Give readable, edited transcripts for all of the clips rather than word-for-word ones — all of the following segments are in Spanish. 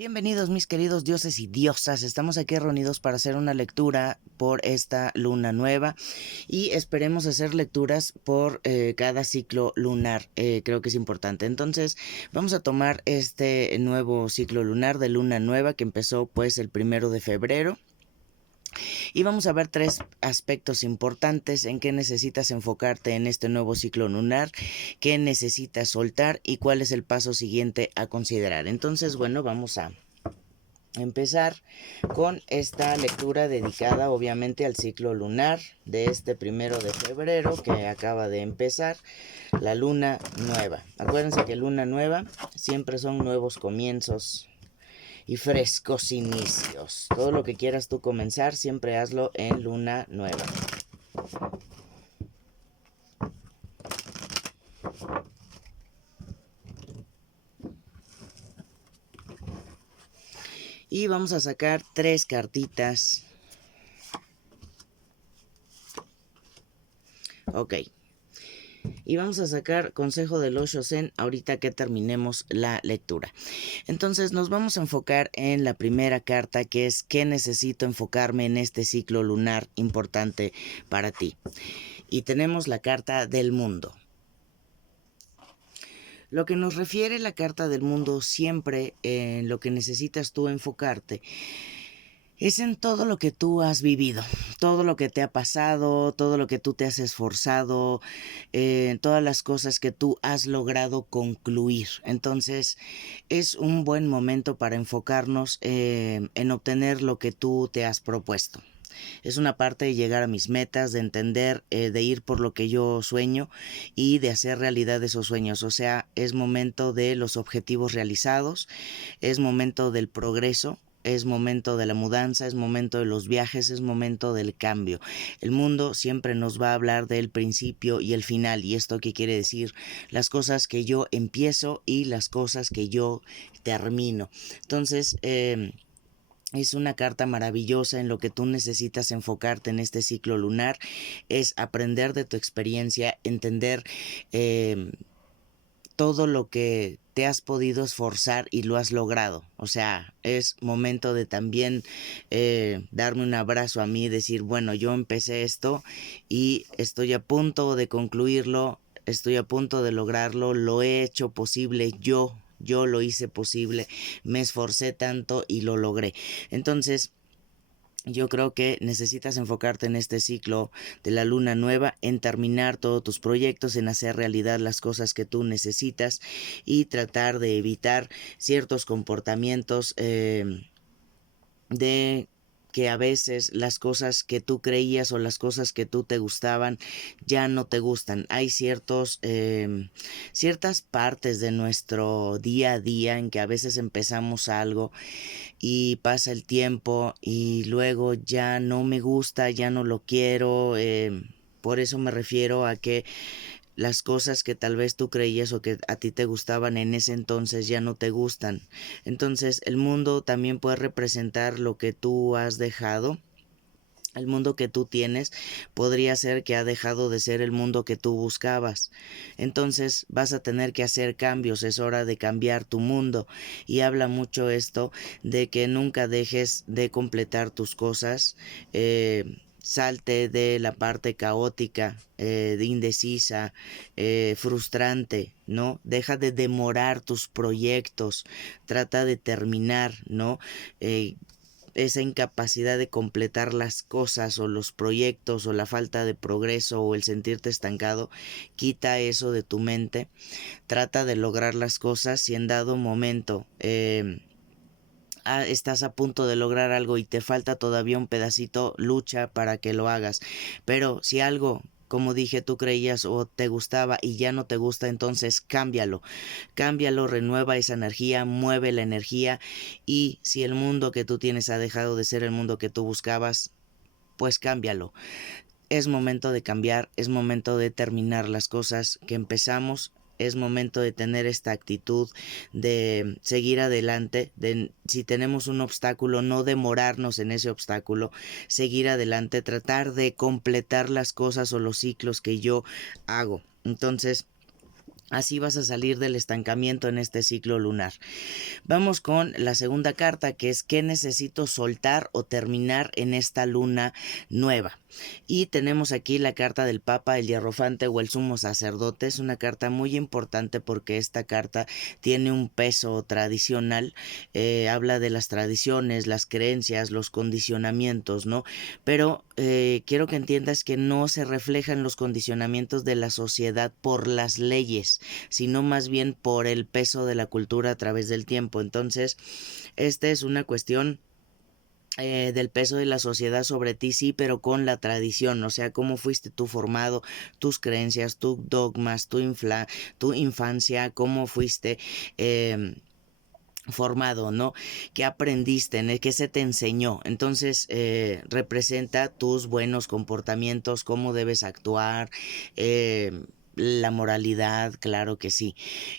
Bienvenidos mis queridos dioses y diosas, estamos aquí reunidos para hacer una lectura por esta luna nueva y esperemos hacer lecturas por cada ciclo lunar, creo que es importante. Entonces vamos a tomar este nuevo ciclo lunar de luna nueva que empezó pues el 1 de febrero. Y vamos a ver 3 aspectos importantes en qué necesitas enfocarte en este nuevo ciclo lunar, qué necesitas soltar y cuál es el paso siguiente a considerar. Entonces, bueno, vamos a empezar con esta lectura dedicada obviamente al ciclo lunar de este 1 de febrero que acaba de empezar, la luna nueva. Acuérdense que luna nueva siempre son nuevos comienzos y frescos inicios. Todo lo que quieras tú comenzar, siempre hazlo en luna nueva. Y vamos a sacar 3 cartitas. Ok. Y vamos a sacar consejo del Osho Zen ahorita que terminemos la lectura. Entonces nos vamos a enfocar en la primera carta, que es ¿qué necesito enfocarme en este ciclo lunar importante para ti? Y tenemos la carta del mundo. Lo que nos refiere la carta del mundo siempre en lo que necesitas tú enfocarte es en todo lo que tú has vivido, todo lo que te ha pasado, todo lo que tú te has esforzado, todas las cosas que tú has logrado concluir. Entonces es un buen momento para enfocarnos en obtener lo que tú te has propuesto. Es una parte de llegar a mis metas, de entender, de ir por lo que yo sueño y de hacer realidad esos sueños. O sea, es momento de los objetivos realizados, es momento del progreso. Es momento de la mudanza, es momento de los viajes, es momento del cambio. El mundo siempre nos va a hablar del principio y el final. ¿Y esto qué quiere decir? Las cosas que yo empiezo y las cosas que yo termino. Entonces, es una carta maravillosa en lo que tú necesitas enfocarte en este ciclo lunar. Es aprender de tu experiencia, entender todo lo que te has podido esforzar y lo has logrado. O sea, es momento de también darme un abrazo a mí y decir, bueno, yo empecé esto y estoy a punto de concluirlo, estoy a punto de lograrlo, lo he hecho posible yo lo hice posible, me esforcé tanto y lo logré. Entonces, yo creo que necesitas enfocarte en este ciclo de la luna nueva, en terminar todos tus proyectos, en hacer realidad las cosas que tú necesitas y tratar de evitar ciertos comportamientos de que a veces las cosas que tú creías o las cosas que tú te gustaban ya no te gustan. Hay ciertas partes de nuestro día a día en que a veces empezamos algo y pasa el tiempo y luego ya no me gusta, ya no lo quiero. Por eso me refiero a que las cosas que tal vez tú creías o que a ti te gustaban en ese entonces ya no te gustan. Entonces el mundo también puede representar lo que tú has dejado. El mundo que tú tienes podría ser que ha dejado de ser el mundo que tú buscabas. Entonces vas a tener que hacer cambios, es hora de cambiar tu mundo. Y habla mucho esto de que nunca dejes de completar tus cosas. Salte de la parte caótica, de indecisa, frustrante, ¿no? Deja de demorar tus proyectos, trata de terminar, ¿no? Esa incapacidad de completar las cosas o los proyectos o la falta de progreso o el sentirte estancado, quita eso de tu mente, trata de lograr las cosas. Si en dado momento estás a punto de lograr algo y te falta todavía un pedacito, lucha para que lo hagas. Pero si algo, como dije, tú creías o te gustaba y ya no te gusta, entonces cámbialo, renueva esa energía, mueve la energía. Y si el mundo que tú tienes ha dejado de ser el mundo que tú buscabas, pues cámbialo. Es momento de cambiar, es momento de terminar las cosas que empezamos. Es momento de tener esta actitud de seguir adelante, de si tenemos un obstáculo, no demorarnos en ese obstáculo, seguir adelante, tratar de completar las cosas o los ciclos que yo hago. Entonces, Así vas a salir del estancamiento en este ciclo lunar. Vamos con la segunda carta, que es ¿qué necesito soltar o terminar en esta luna nueva? Y tenemos aquí la carta del Papa, el Hierrofante o el Sumo Sacerdote. Es una carta muy importante porque esta carta tiene un peso tradicional. Habla de las tradiciones, las creencias, los condicionamientos, ¿no? Pero quiero que entiendas que no se reflejan los condicionamientos de la sociedad por las leyes, sino más bien por el peso de la cultura a través del tiempo. Entonces, esta es una cuestión del peso de la sociedad sobre ti, sí, pero con la tradición, o sea, cómo fuiste tú formado, tus creencias, tus dogmas, tu infancia, cómo fuiste formado, ¿no? ¿Qué aprendiste? ¿En el que se te enseñó? Entonces, representa tus buenos comportamientos, cómo debes actuar, la moralidad, claro que sí.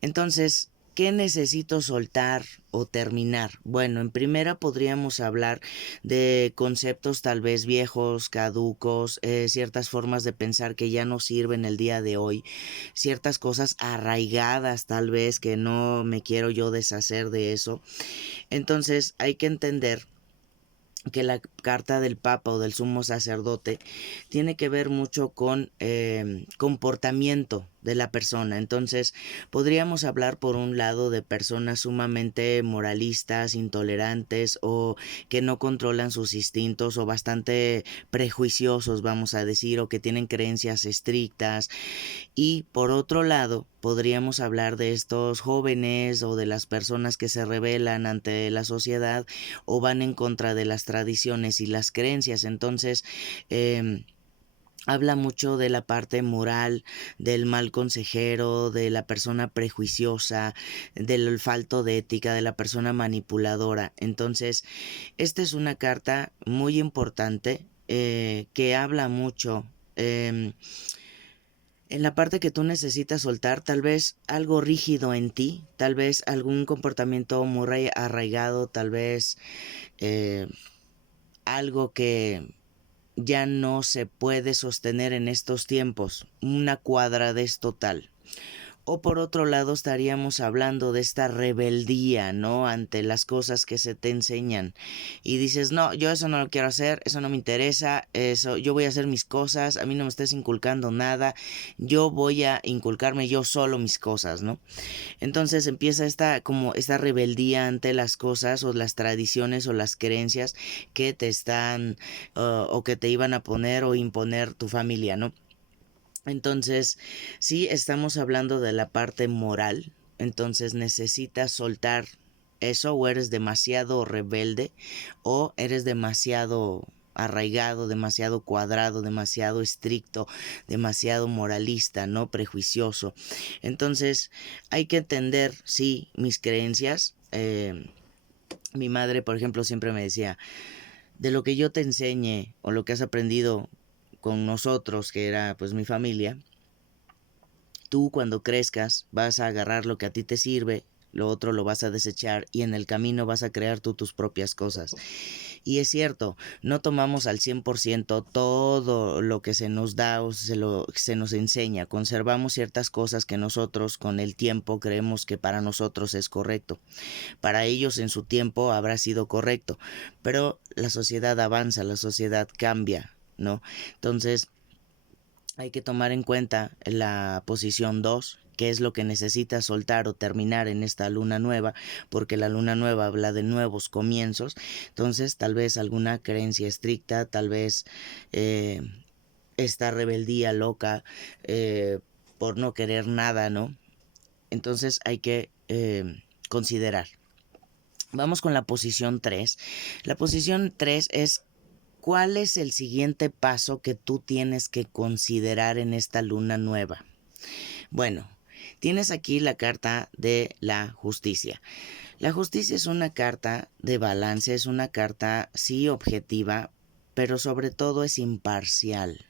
Entonces, ¿qué necesito soltar o terminar? Bueno, en primera podríamos hablar de conceptos tal vez viejos, caducos, ciertas formas de pensar que ya no sirven el día de hoy, ciertas cosas arraigadas tal vez que no me quiero yo deshacer de eso. Entonces hay que entender que la carta del Papa o del Sumo Sacerdote tiene que ver mucho con comportamiento de la persona. Entonces podríamos hablar por un lado de personas sumamente moralistas, intolerantes o que no controlan sus instintos o bastante prejuiciosos, vamos a decir, o que tienen creencias estrictas. Y por otro lado, podríamos hablar de estos jóvenes o de las personas que se rebelan ante la sociedad o van en contra de las tradiciones y las creencias. Entonces, habla mucho de la parte moral, del mal consejero, de la persona prejuiciosa, del falto de ética, de la persona manipuladora. Entonces, esta es una carta muy importante que habla mucho. En la parte que tú necesitas soltar, tal vez algo rígido en ti, tal vez algún comportamiento muy arraigado, tal vez eh, algo que ya no se puede sostener en estos tiempos, una cuadradez total. O por otro lado estaríamos hablando de esta rebeldía, ¿no? Ante las cosas que se te enseñan. Y dices, no, yo eso no lo quiero hacer, eso no me interesa, eso, yo voy a hacer mis cosas, a mí no me estés inculcando nada, yo voy a inculcarme yo solo mis cosas, ¿no? Entonces empieza esta rebeldía ante las cosas o las tradiciones o las creencias que te están o que te iban a poner o imponer tu familia, ¿no? Entonces, sí estamos hablando de la parte moral, entonces necesitas soltar eso o eres demasiado rebelde o eres demasiado arraigado, demasiado cuadrado, demasiado estricto, demasiado moralista, no prejuicioso. Entonces, hay que entender, sí, mis creencias. Mi madre, por ejemplo, siempre me decía, de lo que yo te enseñe o lo que has aprendido con nosotros, que era pues mi familia, tú cuando crezcas vas a agarrar lo que a ti te sirve, lo otro lo vas a desechar y en el camino vas a crear tú tus propias cosas. Y es cierto, no tomamos al 100% todo lo que se nos da o se nos enseña. Conservamos ciertas cosas que nosotros con el tiempo creemos que para nosotros es correcto. Para ellos en su tiempo habrá sido correcto. Pero la sociedad avanza, la sociedad cambia, ¿no? Entonces hay que tomar en cuenta la posición 2, qué es lo que necesitas soltar o terminar en esta luna nueva, porque la luna nueva habla de nuevos comienzos. Entonces tal vez alguna creencia estricta, tal vez eh, esta rebeldía loca por no querer nada, ¿no? Entonces hay que considerar. Vamos con la posición 3. La posición 3 es ¿cuál es el siguiente paso que tú tienes que considerar en esta luna nueva? Bueno, tienes aquí la carta de la justicia. La justicia es una carta de balance, es una carta sí objetiva, pero sobre todo es imparcial.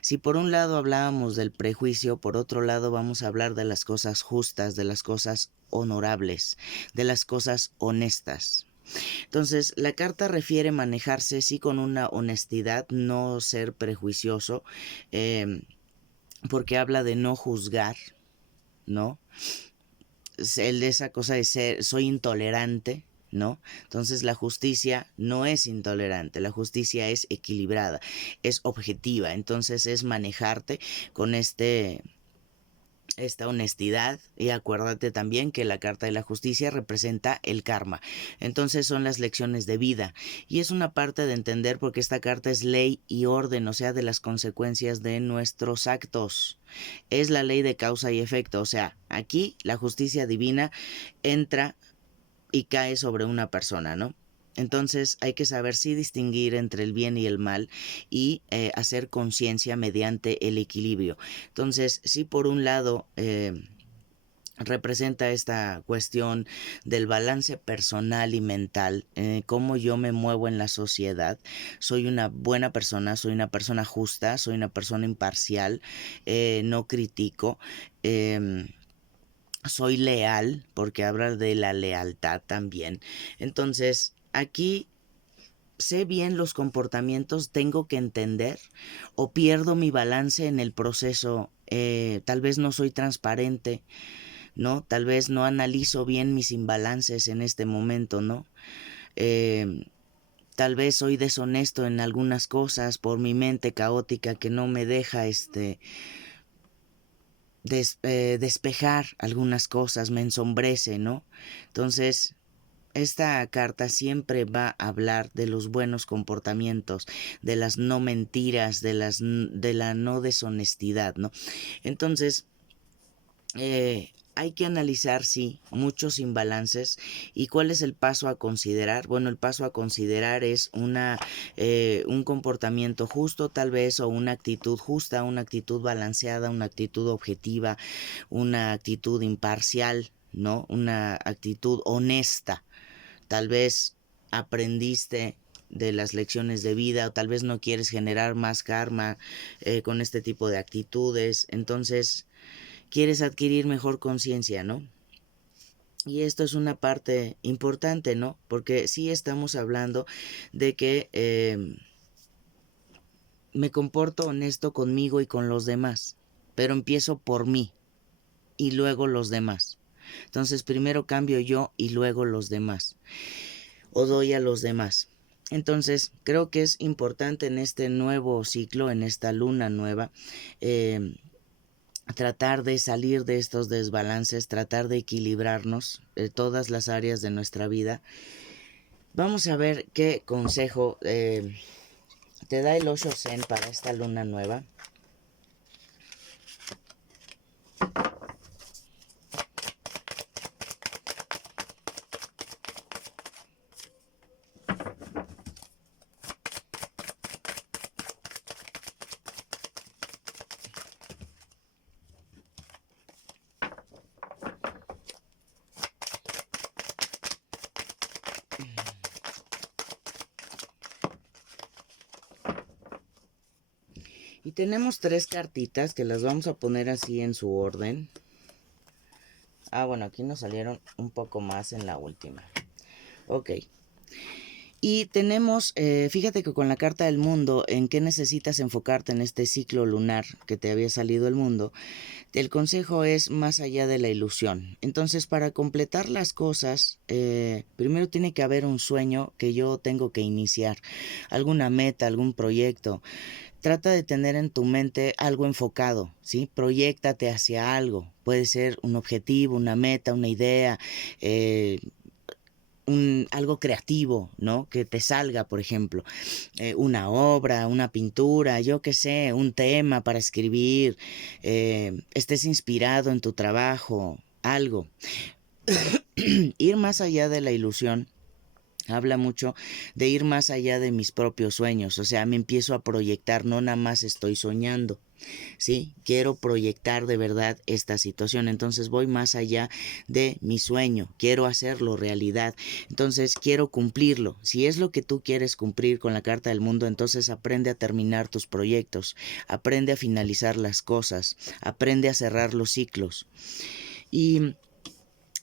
Si por un lado hablábamos del prejuicio, por otro lado vamos a hablar de las cosas justas, de las cosas honorables, de las cosas honestas. Entonces, la carta refiere manejarse sí con una honestidad, no ser prejuicioso, porque habla de no juzgar, ¿no? Esa cosa de ser, soy intolerante, ¿no? Entonces la justicia no es intolerante, la justicia es equilibrada, es objetiva, entonces es manejarte con esta honestidad. Y acuérdate también que la carta de la justicia representa el karma, entonces son las lecciones de vida, y es una parte de entender porque esta carta es ley y orden, o sea, de las consecuencias de nuestros actos. Es la ley de causa y efecto, o sea, aquí la justicia divina entra y cae sobre una persona, ¿no? Entonces hay que saber sí distinguir entre el bien y el mal y hacer conciencia mediante el equilibrio. Entonces, sí, por un lado representa esta cuestión del balance personal y mental, cómo yo me muevo en la sociedad. Soy una buena persona, soy una persona justa, soy una persona imparcial, no critico. Soy leal, porque habla de la lealtad también. Entonces, aquí sé bien los comportamientos, tengo que entender, o pierdo mi balance en el proceso. Tal vez no soy transparente, ¿no? Tal vez no analizo bien mis imbalances en este momento, ¿no? Tal vez soy deshonesto en algunas cosas por mi mente caótica que no me deja despejar algunas cosas, me ensombrece, ¿no? Entonces, esta carta siempre va a hablar de los buenos comportamientos, de las no mentiras, de la no deshonestidad, ¿no? Entonces, hay que analizar, sí, muchos imbalances. ¿Y cuál es el paso a considerar? Bueno, el paso a considerar es un comportamiento justo tal vez, o una actitud justa, una actitud balanceada, una actitud objetiva, una actitud imparcial, ¿no? Una actitud honesta. Tal vez aprendiste de las lecciones de vida, o tal vez no quieres generar más karma con este tipo de actitudes. Entonces, quieres adquirir mejor conciencia, ¿no? Y esto es una parte importante, ¿no? Porque sí estamos hablando de que me comporto honesto conmigo y con los demás, pero empiezo por mí y luego los demás. Entonces primero cambio yo y luego los demás, o doy a los demás. Entonces creo que es importante en este nuevo ciclo, en esta luna nueva, tratar de salir de estos desbalances, tratar de equilibrarnos en todas las áreas de nuestra vida. Vamos a ver qué consejo te da el Osho Zen para esta luna nueva. Y tenemos 3 cartitas que las vamos a poner así en su orden. Bueno, aquí nos salieron un poco más en la última. Ok. Y tenemos, fíjate que con la carta del mundo, en qué necesitas enfocarte en este ciclo lunar que te había salido el mundo, el consejo es más allá de la ilusión. Entonces, para completar las cosas, primero tiene que haber un sueño que yo tengo que iniciar, alguna meta, algún proyecto. Trata de tener en tu mente algo enfocado, ¿sí? Proyéctate hacia algo. Puede ser un objetivo, una meta, una idea, algo creativo, ¿no? Que te salga, por ejemplo, una obra, una pintura, yo qué sé, un tema para escribir, estés inspirado en tu trabajo, algo. Ir más allá de la ilusión habla mucho de ir más allá de mis propios sueños, o sea, me empiezo a proyectar, no nada más estoy soñando. Sí, quiero proyectar de verdad esta situación, entonces voy más allá de mi sueño, quiero hacerlo realidad, entonces quiero cumplirlo. Si es lo que tú quieres cumplir con la carta del mundo, entonces aprende a terminar tus proyectos, aprende a finalizar las cosas, aprende a cerrar los ciclos. Y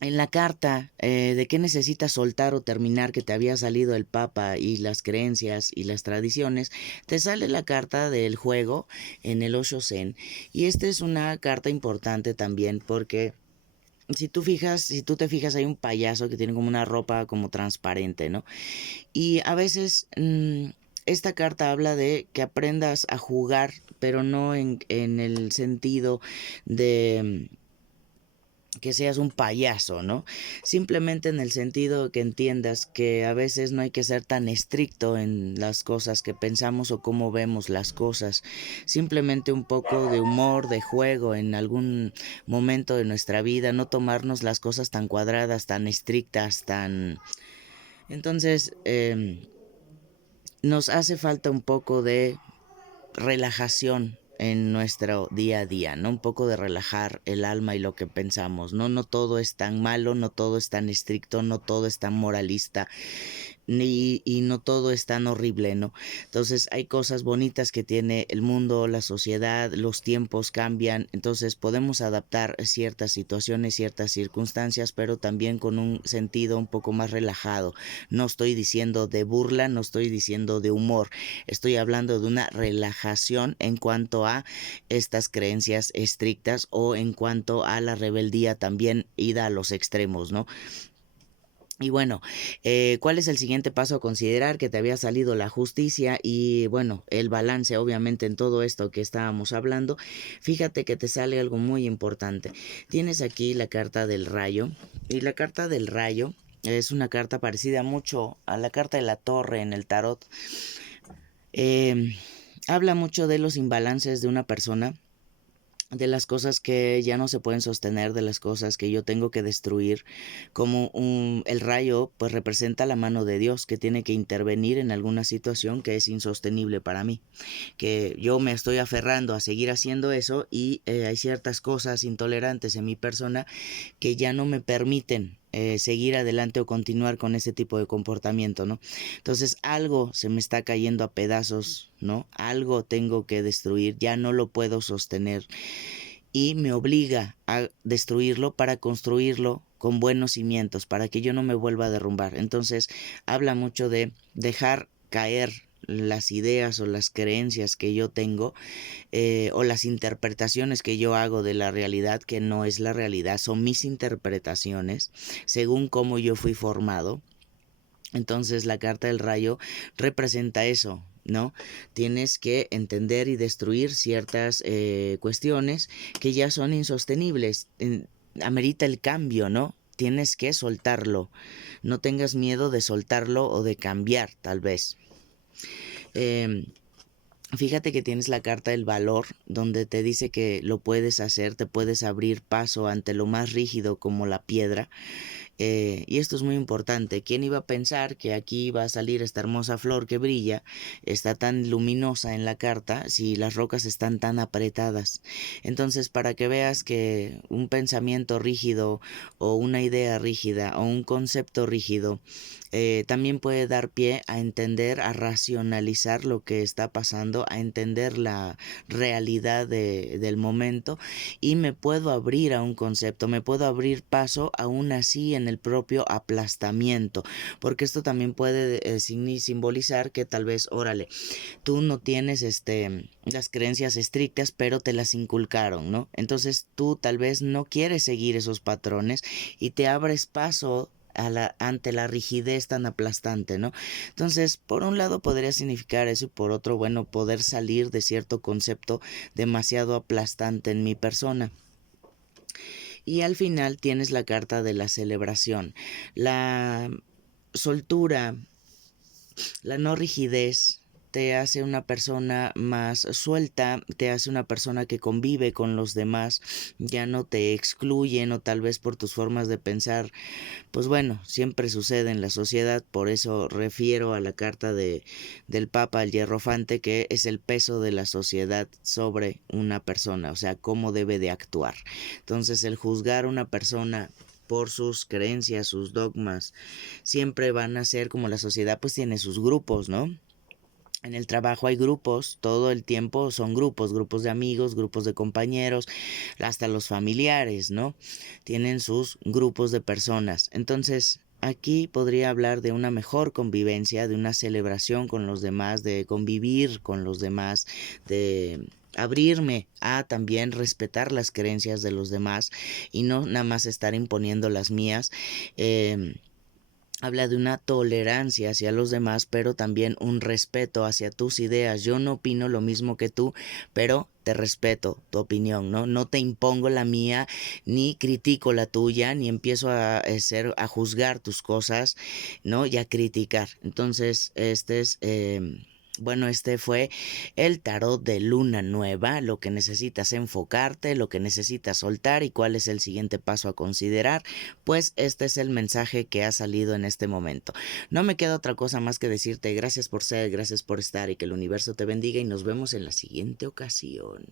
en la carta de qué necesitas soltar o terminar, que te había salido el Papa y las creencias y las tradiciones, te sale la carta del juego en el Osho Zen. Y esta es una carta importante también porque si tú te fijas, hay un payaso que tiene como una ropa como transparente, ¿no? Y a veces esta carta habla de que aprendas a jugar, pero no en el sentido de que seas un payaso, ¿no? Simplemente en el sentido que entiendas que a veces no hay que ser tan estricto en las cosas que pensamos o cómo vemos las cosas. Simplemente un poco de humor, de juego en algún momento de nuestra vida, no tomarnos las cosas tan cuadradas, tan estrictas, tan... Entonces, nos hace falta un poco de relajación en nuestro día a día, ¿no? Un poco de relajar el alma y lo que pensamos, ¿no? No todo es tan malo, no todo es tan estricto, no todo es tan moralista, y no todo es tan horrible, ¿no? Entonces hay cosas bonitas que tiene el mundo, la sociedad, los tiempos cambian, entonces podemos adaptar ciertas situaciones, ciertas circunstancias, pero también con un sentido un poco más relajado. No estoy diciendo de burla, no estoy diciendo de humor, estoy hablando de una relajación en cuanto a estas creencias estrictas o en cuanto a la rebeldía también ida a los extremos, ¿no? Y bueno, ¿cuál es el siguiente paso a considerar? Que te había salido la justicia y bueno, el balance obviamente en todo esto que estábamos hablando. Fíjate que te sale algo muy importante. Tienes aquí la carta del rayo y la carta del rayo es una carta parecida mucho a la carta de la torre en el tarot. Eh, Habla mucho de los imbalances de una persona, de las cosas que ya no se pueden sostener, de las cosas que yo tengo que destruir, como el rayo pues representa la mano de Dios que tiene que intervenir en alguna situación que es insostenible para mí, que yo me estoy aferrando a seguir haciendo eso y hay ciertas cosas intolerantes en mi persona que ya no me permiten seguir adelante o continuar con ese tipo de comportamiento, ¿no? Entonces algo se me está cayendo a pedazos, ¿no? Algo tengo que destruir, ya no lo puedo sostener y me obliga a destruirlo para construirlo con buenos cimientos, para que yo no me vuelva a derrumbar. Entonces habla mucho de dejar caer las ideas o las creencias que yo tengo, o las interpretaciones que yo hago de la realidad, que no es la realidad, son mis interpretaciones según cómo yo fui formado. Entonces la carta del rayo representa eso, ¿no? Tienes que entender y destruir ciertas cuestiones que ya son insostenibles. Amerita el cambio, ¿no? Tienes que soltarlo. No tengas miedo de soltarlo o de cambiar, tal vez. Eh, Fíjate que tienes la carta del valor, donde te dice que lo puedes hacer, te puedes abrir paso ante lo más rígido como la piedra. Y esto es muy importante. ¿Quién iba a pensar que aquí iba a salir esta hermosa flor que brilla, está tan luminosa en la carta, si las rocas están tan apretadas? Entonces, para que veas que un pensamiento rígido o una idea rígida o un concepto rígido también puede dar pie a entender, a racionalizar lo que está pasando, a entender la realidad del momento, y me puedo abrir a un concepto, me puedo abrir paso aún así en el propio aplastamiento, porque esto también puede simbolizar que tal vez, órale, tú no tienes las creencias estrictas, pero te las inculcaron, ¿no? Entonces tú tal vez no quieres seguir esos patrones y te abres paso ante la rigidez tan aplastante, ¿no? Entonces, por un lado podría significar eso y por otro, bueno, poder salir de cierto concepto demasiado aplastante en mi persona. Y al final tienes la carta de la celebración, la soltura, la no rigidez te hace una persona más suelta, te hace una persona que convive con los demás, ya no te excluyen o tal vez por tus formas de pensar. Pues bueno, siempre sucede en la sociedad, por eso refiero a la carta del Papa, el Hierrofante, que es el peso de la sociedad sobre una persona, o sea, cómo debe de actuar. Entonces, el juzgar a una persona por sus creencias, sus dogmas, siempre van a ser como la sociedad pues tiene sus grupos, ¿no? En el trabajo hay grupos, todo el tiempo son grupos, grupos de amigos, grupos de compañeros, hasta los familiares, ¿no? Tienen sus grupos de personas. Entonces, aquí podría hablar de una mejor convivencia, de una celebración con los demás, de convivir con los demás, de abrirme a también respetar las creencias de los demás y no nada más estar imponiendo las mías. Habla de una tolerancia hacia los demás, pero también un respeto hacia tus ideas. Yo no opino lo mismo que tú, pero te respeto tu opinión, ¿no? No te impongo la mía, ni critico la tuya, ni empiezo a juzgar tus cosas, ¿no? Y a criticar. Entonces, este fue el tarot de luna nueva, lo que necesitas enfocarte, lo que necesitas soltar y cuál es el siguiente paso a considerar. Pues este es el mensaje que ha salido en este momento. No me queda otra cosa más que decirte gracias por ser, gracias por estar y que el universo te bendiga y nos vemos en la siguiente ocasión.